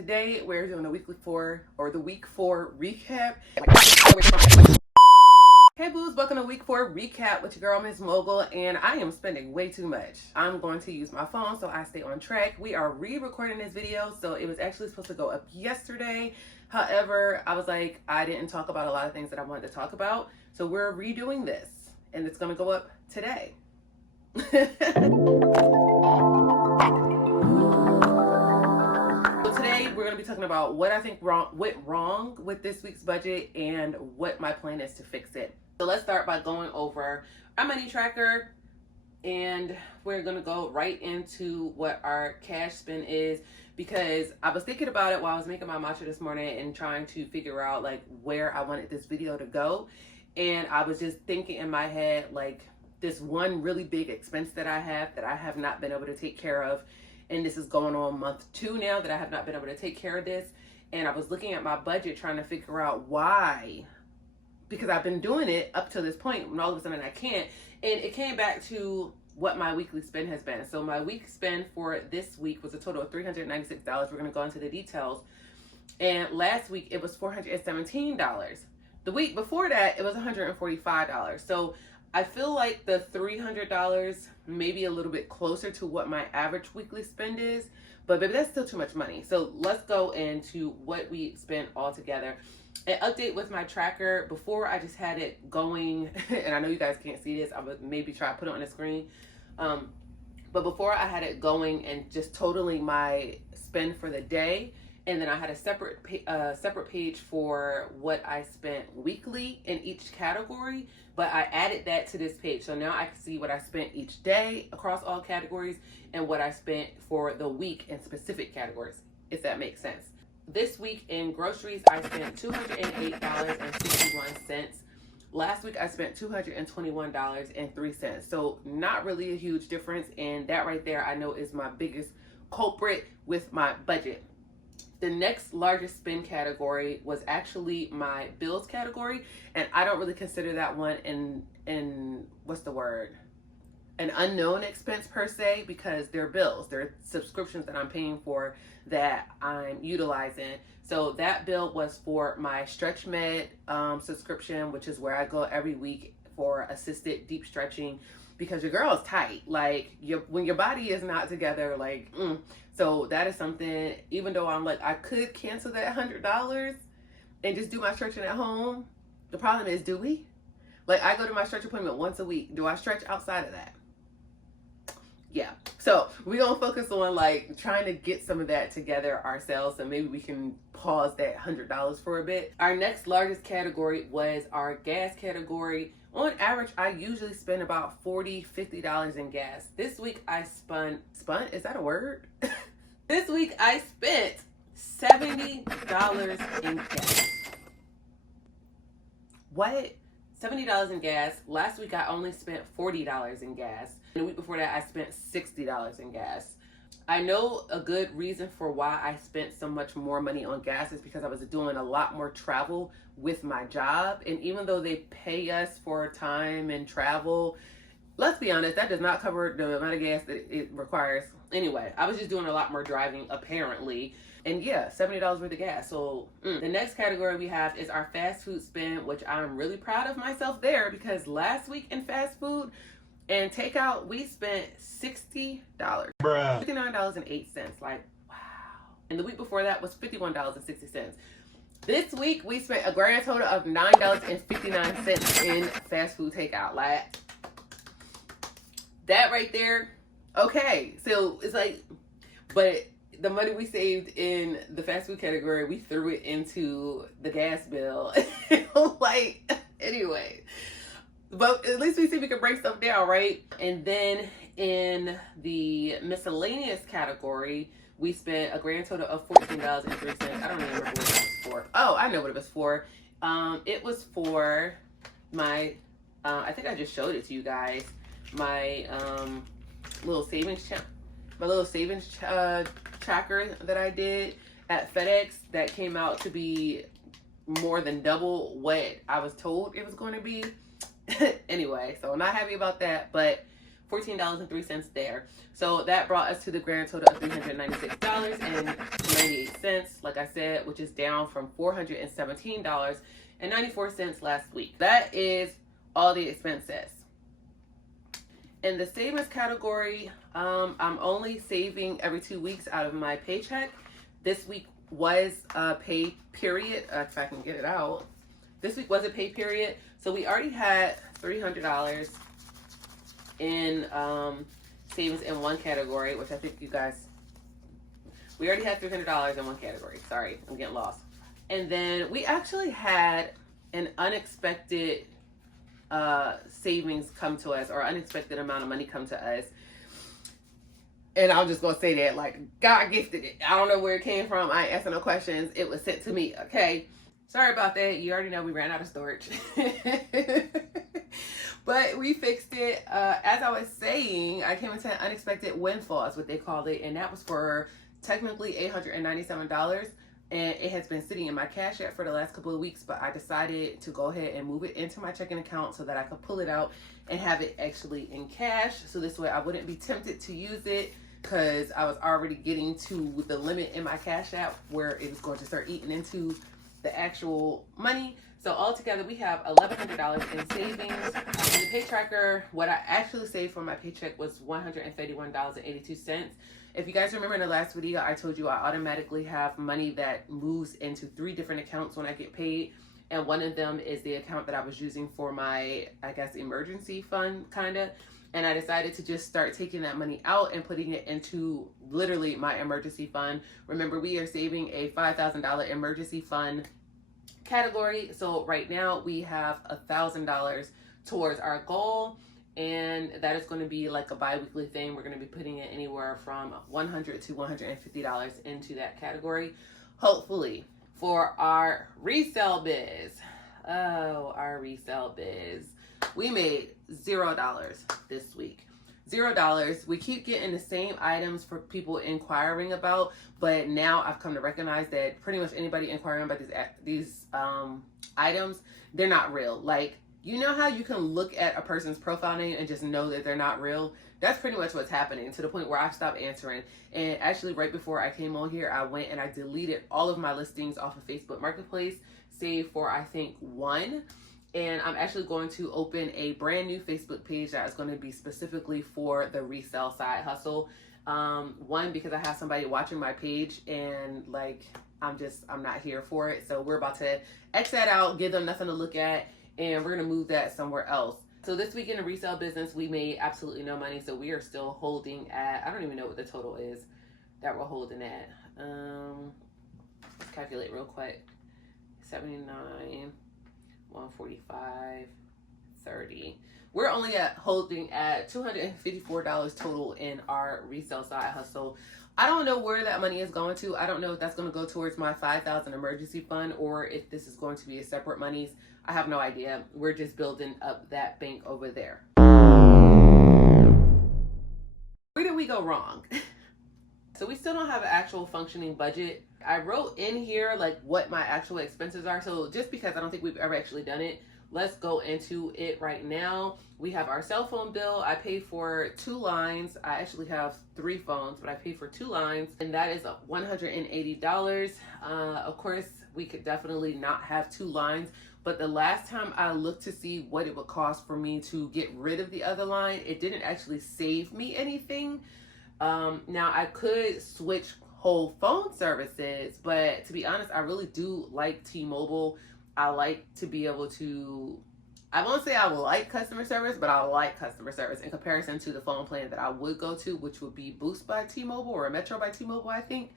Today we're doing the week 4 recap. Hey boos, welcome to week 4 recap with your girl Miss Mogul, and I am spending way too much. I'm going to use my phone so I stay on track. We are re-recording this video, so it was actually supposed to go up yesterday. However, I was like, I didn't talk about a lot of things that I wanted to talk about, so we're redoing this, and it's going to go up today. We're going to be talking about what I think went wrong with this week's budget and what my plan is to fix it. So let's start by going over our money tracker, and we're going to go right into what our cash spend is, because I was thinking about it while I was making my matcha this morning and trying to figure out like where I wanted this video to go. And I was just thinking in my head, like, this one really big expense that I have not been able to take care of. And this is going on month 2 now that I have not been able to take care of this. And I was looking at my budget trying to figure out why. Because I've been doing it up to this point, and all of a sudden I can't. And it came back to what my weekly spend has been. So my week spend for this week was a total of $396. We're going to go into the details. And last week it was $417. The week before that it was $145. So I feel like the $300 may be a little bit closer to what my average weekly spend is, but baby, that's still too much money. So let's go into what we spent all together. An update with my tracker. Before, I just had it going, and I know you guys can't see this. I would maybe try to put it on the screen. But before, I had it going and just totaling my spend for the day. And then I had a separate page for what I spent weekly in each category, but I added that to this page. So now I can see what I spent each day across all categories and what I spent for the week in specific categories, if that makes sense. This week in groceries, I spent $208.61. Last week, I spent $221.03. So not really a huge difference. And that right there, I know is my biggest culprit with my budget. The next largest spend category was actually my bills category, and I don't really consider that one in what's the word? An unknown expense per se, because they're bills. They're subscriptions that I'm paying for that I'm utilizing. So that bill was for my Stretch Med subscription, which is where I go every week for assisted deep stretching, because your girl is tight. Like, when your body is not together, like, So that is something, even though I'm like, I could cancel that $100 and just do my stretching at home. The problem is, do we? Like, I go to my stretch appointment once a week. Do I stretch outside of that? Yeah. So we're going to focus on like trying to get some of that together ourselves, and maybe we can pause that $100 for a bit. Our next largest category was our gas category. On average, I usually spend about $40-50 in gas. This week I spun, is that a word? This week I spent $70 in gas. What? $70 in gas. Last week I only spent $40 in gas. And the week before that I spent $60 in gas. I know a good reason for why I spent so much more money on gas is because I was doing a lot more travel with my job. And even though they pay us for time and travel, let's be honest, that does not cover the amount of gas that it requires. Anyway, I was just doing a lot more driving apparently. And yeah, $70 worth of gas. So the next category we have is our fast food spend, which I'm really proud of myself there, because last week in fast food and takeout, we spent $60. Bruh. $59.08. Like, wow. And the week before that was $51.60. This week, we spent a grand total of $9.59 in fast food takeout. Like, that right there, okay. So, it's like, but the money we saved in the fast food category, we threw it into the gas bill. Like, anyway. But at least we see we can break stuff down, right? And then in the miscellaneous category, we spent a grand total of $14.03. I don't even remember what it was for. Oh, I know what it was for. It was for my, I think I just showed it to you guys, my little savings tracker that I did at FedEx that came out to be more than double what I was told it was going to be. Anyway, so I'm not happy about that, but $14.03 there. So that brought us to the grand total of $396.98, like I said, which is down from $417.94 last week. That is all the expenses. In the savings category, I'm only saving every 2 weeks out of my paycheck. This week was a pay period, if I can get it out. This week was a pay period, so we already had $300 in savings in one category, which I think you guys, we already had $300 in one category. Sorry, I'm getting lost. And then we actually had an unexpected savings come to us, or unexpected amount of money come to us. And I'm just gonna say that, like, God gifted it. I don't know where it came from. I ain't asking no questions. It was sent to me, okay? Sorry about that. You already know we ran out of storage. But we fixed it. As I was saying, I came into an unexpected windfall, is what they called it. And that was for technically $897. And it has been sitting in my Cash App for the last couple of weeks, but I decided to go ahead and move it into my checking account so that I could pull it out and have it actually in cash. So this way I wouldn't be tempted to use it, because I was already getting to the limit in my Cash App where it was going to start eating into the actual money. So altogether we have $1,100 in savings. In the pay tracker, what I actually saved for my paycheck was $131.82. If you guys remember in the last video, I told you I automatically have money that moves into 3 different accounts when I get paid. And one of them is the account that I was using for my, I guess, emergency fund, kind of. And I decided to just start taking that money out and putting it into literally my emergency fund. Remember, we are saving a $5,000 emergency fund category. So right now we have $1,000 towards our goal. And that is going to be like a bi-weekly thing. We're going to be putting it anywhere from $100 to $150 into that category, hopefully. For our resell biz, our resell biz, we made $0 this week. $0. We keep getting the same items for people inquiring about, but now I've come to recognize that pretty much anybody inquiring about these items, they're not real. Like, you know how you can look at a person's profile name and just know that they're not real? That's pretty much what's happening, to the point where I've stopped answering. And actually, right before I came on here, I went and I deleted all of my listings off of Facebook Marketplace, save for, I think, one. And I'm actually going to open a brand new Facebook page that is going to be specifically for the resell side hustle. One, because I have somebody watching my page and, like, I'm not here for it. So we're about to X that out, give them nothing to look at, and we're going to move that somewhere else. So this week in the resale business, we made absolutely no money. So we are still holding at, I don't even know what the total is that we're holding at. Let's calculate real quick. 79, 145, 30. We're only holding at $254 total in our resale side hustle. I don't know where that money is going to. I don't know if that's going to go towards my $5,000 emergency fund or if this is going to be a separate monies. I have no idea. We're just building up that bank over there. Where did we go wrong? So we still don't have an actual functioning budget. I wrote in here like what my actual expenses are. So just because I don't think we've ever actually done it, let's go into it right now. We have our cell phone bill. I pay for 2 lines. I actually have 3 phones, but I pay for 2 lines, and that is $180. Of course, we could definitely not have 2 lines, but the last time I looked to see what it would cost for me to get rid of the other line, it didn't actually save me anything. Now I could switch whole phone services, but to be honest, I really do like T-Mobile. I like to be able to, I won't say I like customer service, but I like customer service in comparison to the phone plan that I would go to, which would be Boost by T-Mobile or Metro by T-Mobile, I think.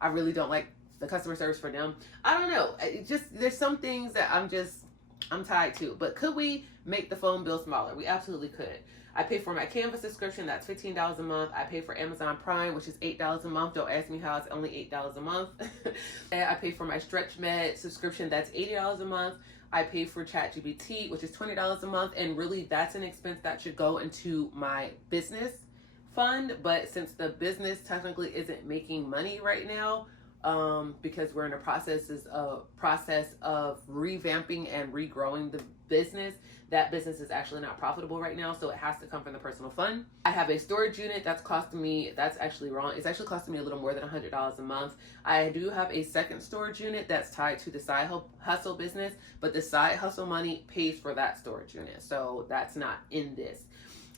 I really don't like the customer service for them. I don't know. It just, there's some things that I'm tied to. But could we make the phone bill smaller? We absolutely could. I pay for my Canva subscription, that's $15 a month. I pay for Amazon Prime, which is $8 a month. Don't ask me how it's only $8 a month. And I pay for my StretchMed subscription, that's $80 a month. I pay for ChatGPT, which is $20 a month. And really, that's an expense that should go into my business fund. But since the business technically isn't making money right now, because we're in a process of revamping and regrowing the business. That business is actually not profitable right now, so it has to come from the personal fund. I have a storage unit that's costing me, that's actually wrong. It's actually costing me a little more than $100 a month. I do have a second storage unit that's tied to the side hustle business, but the side hustle money pays for that storage unit, so that's not in this.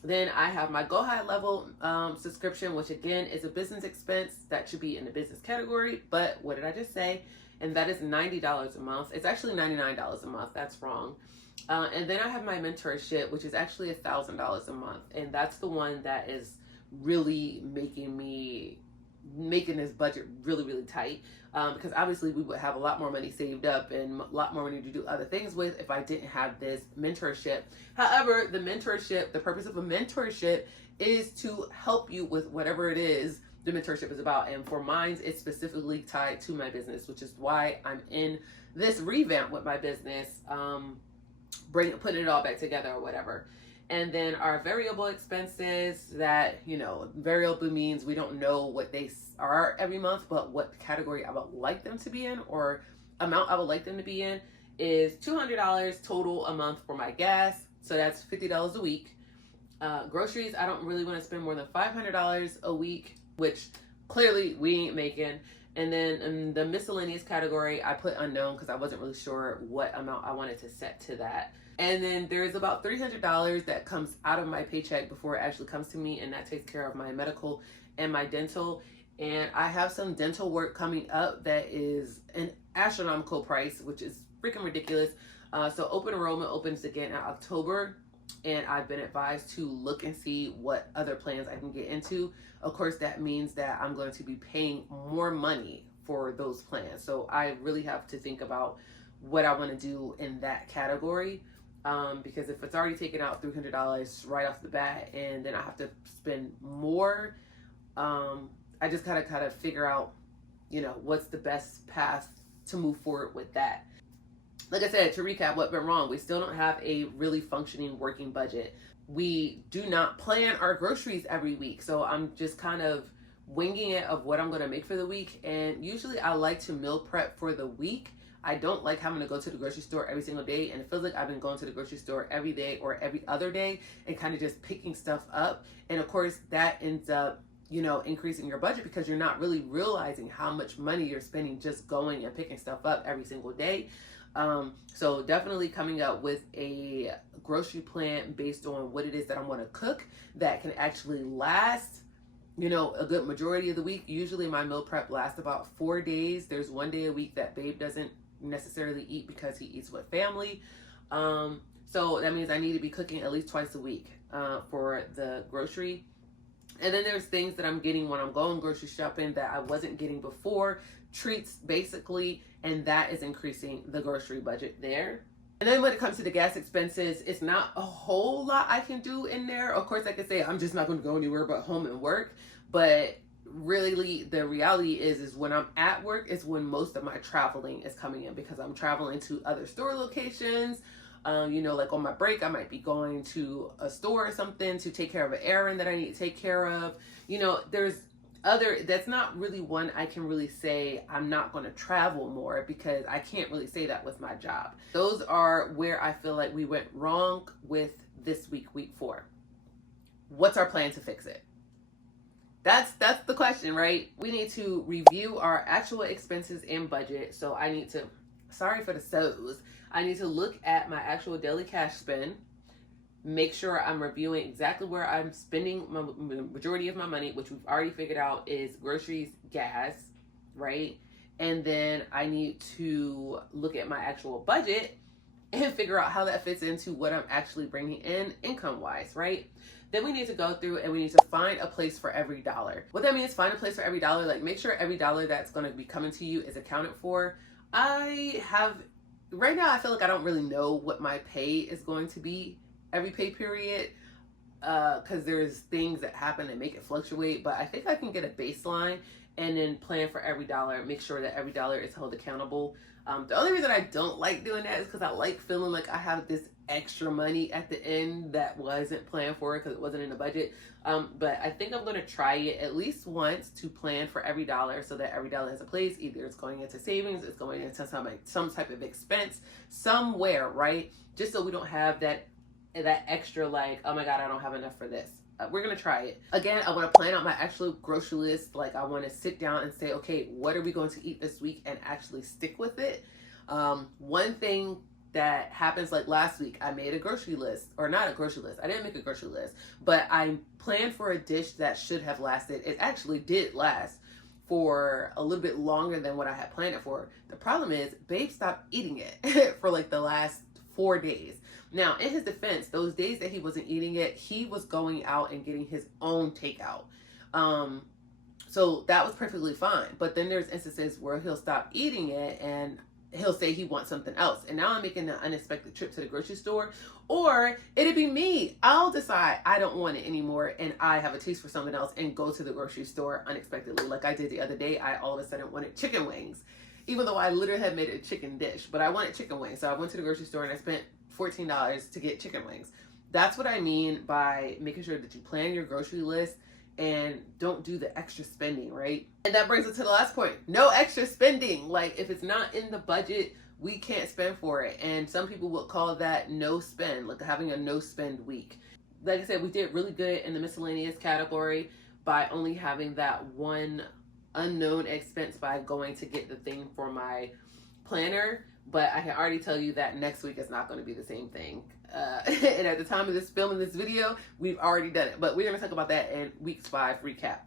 Then I have my Go High Level subscription, which again is a business expense that should be in the business category. But what did I just say? And that is $90 a month. It's actually $99 a month. That's wrong. And then I have my mentorship, which is actually $1,000 a month. And that's the one that is really making this budget really, really tight. Because obviously we would have a lot more money saved up and a lot more money to do other things with if I didn't have this mentorship. However, the purpose of a mentorship is to help you with whatever it is the mentorship is about. And for mine, it's specifically tied to my business, which is why I'm in this revamp with my business, putting it all back together or whatever. And then our variable expenses that, variable means we don't know what they are every month, but what category I would like them to be in or amount I would like them to be in is $200 total a month for my gas. So that's $50 a week. Groceries, I don't really want to spend more than $500 a week, which clearly we ain't making. And then in the miscellaneous category, I put unknown because I wasn't really sure what amount I wanted to set to that. And then there's about $300 that comes out of my paycheck before it actually comes to me, and that takes care of my medical and my dental. And I have some dental work coming up that is an astronomical price, which is freaking ridiculous. So open enrollment opens again in October, and I've been advised to look and see what other plans I can get into. Of course, that means that I'm going to be paying more money for those plans. So I really have to think about what I want to do in that category. Because if it's already taken out $300 right off the bat and then I have to spend more, I just gotta figure out, what's the best path to move forward with that. Like I said, to recap what went wrong, we still don't have a really functioning working budget. We do not plan our groceries every week. So I'm just kind of winging it of what I'm going to make for the week. And usually I like to meal prep for the week. I don't like having to go to the grocery store every single day, and it feels like I've been going to the grocery store every day or every other day and kind of just picking stuff up. And of course that ends up, increasing your budget because you're not really realizing how much money you're spending just going and picking stuff up every single day. So definitely coming up with a grocery plan based on what it is that I want to cook that can actually last, a good majority of the week. Usually my meal prep lasts about 4 days. There's one day a week that Babe doesn't necessarily eat because he eats with family. So that means I need to be cooking at least twice a week for the grocery. And then there's things that I'm getting when I'm going grocery shopping that I wasn't getting before, treats basically, and that is increasing the grocery budget there. And then when it comes to the gas expenses, it's not a whole lot I can do in there. Of course, I could say I'm just not going to go anywhere but home and work, but really the reality is when I'm at work is when most of my traveling is coming in, because I'm traveling to other store locations. Like on my break, I might be going to a store or something to take care of an errand that I need to take care of. There's that's not really one I can really say I'm not going to travel more, because I can't really say that with my job. Those are where I feel like we went wrong with this week 4. What's our plan to fix it? That's the question, right? We need to review our actual expenses and budget. So I need to, sorry for the so's, I need to look at my actual daily cash spend, make sure I'm reviewing exactly where I'm spending the majority of my money, which we've already figured out is groceries, gas, right? And then I need to look at my actual budget and figure out how that fits into what I'm actually bringing in income-wise, right? Then we need to go through and we need to find a place for every dollar. What that means, find a place for every dollar, like make sure every dollar that's going to be coming to you is accounted for. Right now I feel like I don't really know what my pay is going to be every pay period, because there's things that happen that make it fluctuate, but I think I can get a baseline and then plan for every dollar. Make sure that every dollar is held accountable. The only reason I don't like doing that is because I like feeling like I have this extra money at the end that wasn't planned for because it wasn't in the budget. But I think I'm going to try it at least once to plan for every dollar so that every dollar has a place. Either it's going into savings, it's going into some type of expense somewhere, right? Just so we don't have that extra like, oh my God, I don't have enough for this. We're going to try it. Again, I want to plan out my actual grocery list. Like I want to sit down and say, okay, what are we going to eat this week and actually stick with it. One thing that happens, like last week, I made a grocery list, or not a grocery list. I didn't make a grocery list, but I planned for a dish that should have lasted. It actually did last for a little bit longer than what I had planned it for. The problem is, babe stopped eating it for like the last 4 days. Now, in his defense, those days that he wasn't eating it, he was going out and getting his own takeout. So that was perfectly fine. But then there's instances where he'll stop eating it and he'll say he wants something else. And now I'm making an unexpected trip to the grocery store. Or it'd be me. I'll decide I don't want it anymore and I have a taste for something else and go to the grocery store unexpectedly. Like I did the other day, I all of a sudden wanted chicken wings. Even though I literally had made a chicken dish, but I wanted chicken wings. So I went to the grocery store and I spent $14 to get chicken wings. That's what I mean by making sure that you plan your grocery list and don't do the extra spending, right? And that brings us to the last point. No extra spending. Like if it's not in the budget, we can't spend for it. And some people would call that no spend, like having a no spend week. Like I said, we did really good in the miscellaneous category by only having that one unknown expense by going to get the thing for my planner. But I can already tell you that next week is not going to be the same thing. And at the time of this filming this video, we've already done it. But we're going to talk about that in week 5 recap.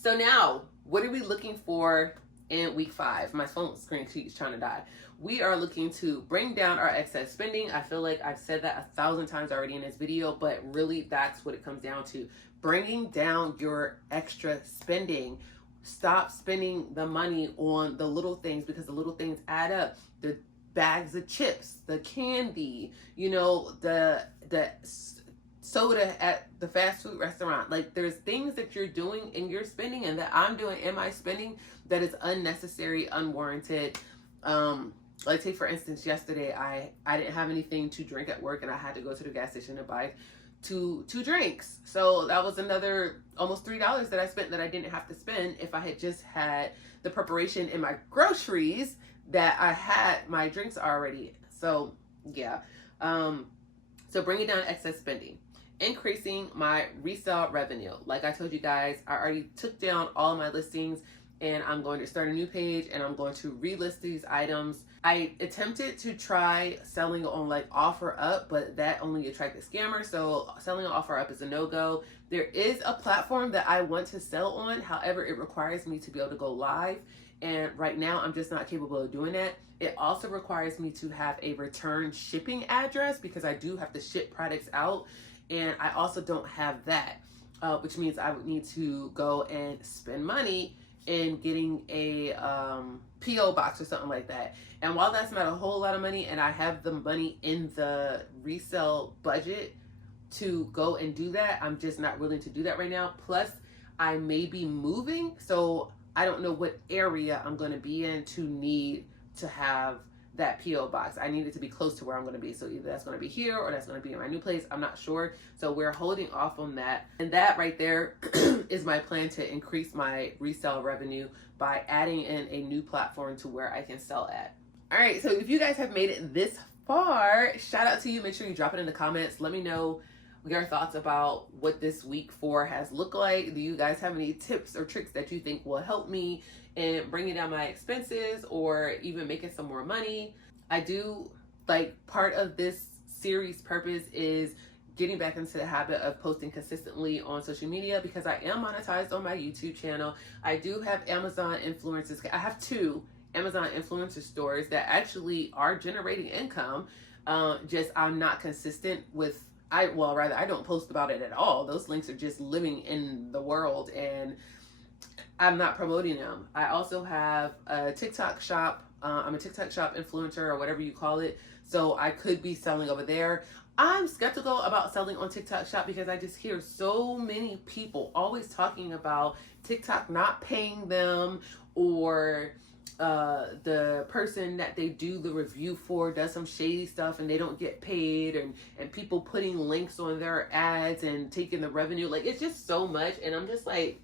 So now, what are we looking for in week 5? My phone screen keeps trying to die. We are looking to bring down our excess spending. I feel like I've said that 1,000 times already in this video, but really that's what it comes down to. Bringing down your extra spending. Stop spending the money on the little things because the little things add up. The bags of chips, the candy, you know, the soda at the fast food restaurant. Like there's things that you're doing in your spending and that I'm doing in my spending that is unnecessary, unwarranted. Like take for instance, yesterday I didn't have anything to drink at work and I had to go to the gas station to buy two drinks. So that was another almost $3 that I spent that I didn't have to spend if I had just had the preparation in my groceries that I had my drinks already. So yeah. So bringing down excess spending. Increasing my resell revenue. Like I told you guys, I already took down all my listings and I'm going to start a new page and I'm going to relist these items. I attempted to try selling on like OfferUp, but that only attracted scammers. So selling on OfferUp is a no-go. There is a platform that I want to sell on. However, it requires me to be able to go live. And right now I'm just not capable of doing that. It also requires me to have a return shipping address because I do have to ship products out. And I also don't have that, which means I would need to go and spend money in getting a P.O. box or something like that. And while that's not a whole lot of money and I have the money in the resell budget to go and do that, I'm just not willing to do that right now. Plus, I may be moving, so I don't know what area I'm going to be in to need to have that P.O. box. I need it to be close to where I'm going to be. So either that's going to be here or that's going to be in my new place. I'm not sure. So we're holding off on that. And that right there is my plan to increase my resale revenue by adding in a new platform to where I can sell at. All right. So if you guys have made it this far, shout out to you. Make sure you drop it in the comments. Let me know your thoughts about what this week 4 has looked like. Do you guys have any tips or tricks that you think will help me in bringing down my expenses or even making some more money? I do, like, part of this series purpose is getting back into the habit of posting consistently on social media because I am monetized on my YouTube channel. I do have Amazon influencers. I have 2 Amazon influencer stores that actually are generating income. Just I'm not consistent with, I don't post about it at all. Those links are just living in the world and I'm not promoting them. I also have a TikTok shop. I'm a TikTok shop influencer or whatever you call it. So I could be selling over there. I'm skeptical about selling on TikTok shop because I just hear so many people always talking about TikTok not paying them, or the person that they do the review for does some shady stuff and they don't get paid, and people putting links on their ads and taking the revenue. Like, it's just so much, and I'm just like,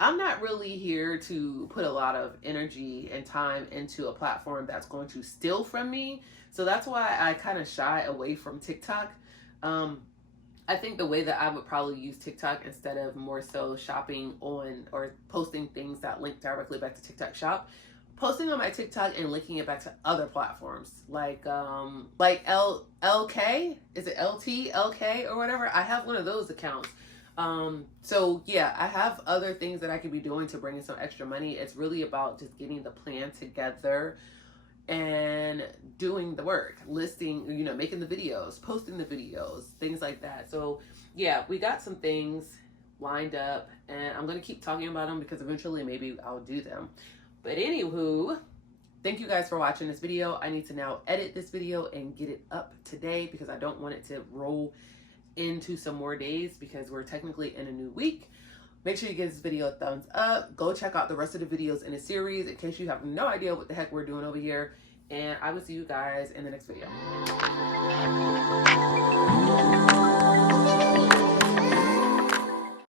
I'm not really here to put a lot of energy and time into a platform that's going to steal from me. So that's why I kind of shy away from TikTok. I think the way that I would probably use TikTok, instead of more so shopping on or posting things that link directly back to TikTok shop, posting on my TikTok and linking it back to other platforms like LK, is it LK or whatever? I have one of those accounts. So yeah, I have other things that I could be doing to bring in some extra money. It's really about just getting the plan together and doing the work, listing, making the videos, posting the videos, things like that. So yeah, we got some things lined up, and I'm going to keep talking about them because eventually maybe I'll do them. But anywho, thank you guys for watching this video. I need to now edit this video and get it up today because I don't want it to roll into some more days because we're technically in a new week. Make sure you give this video a thumbs up. Go check out the rest of the videos in the series in case you have no idea what the heck we're doing over here. And I will see you guys in the next video.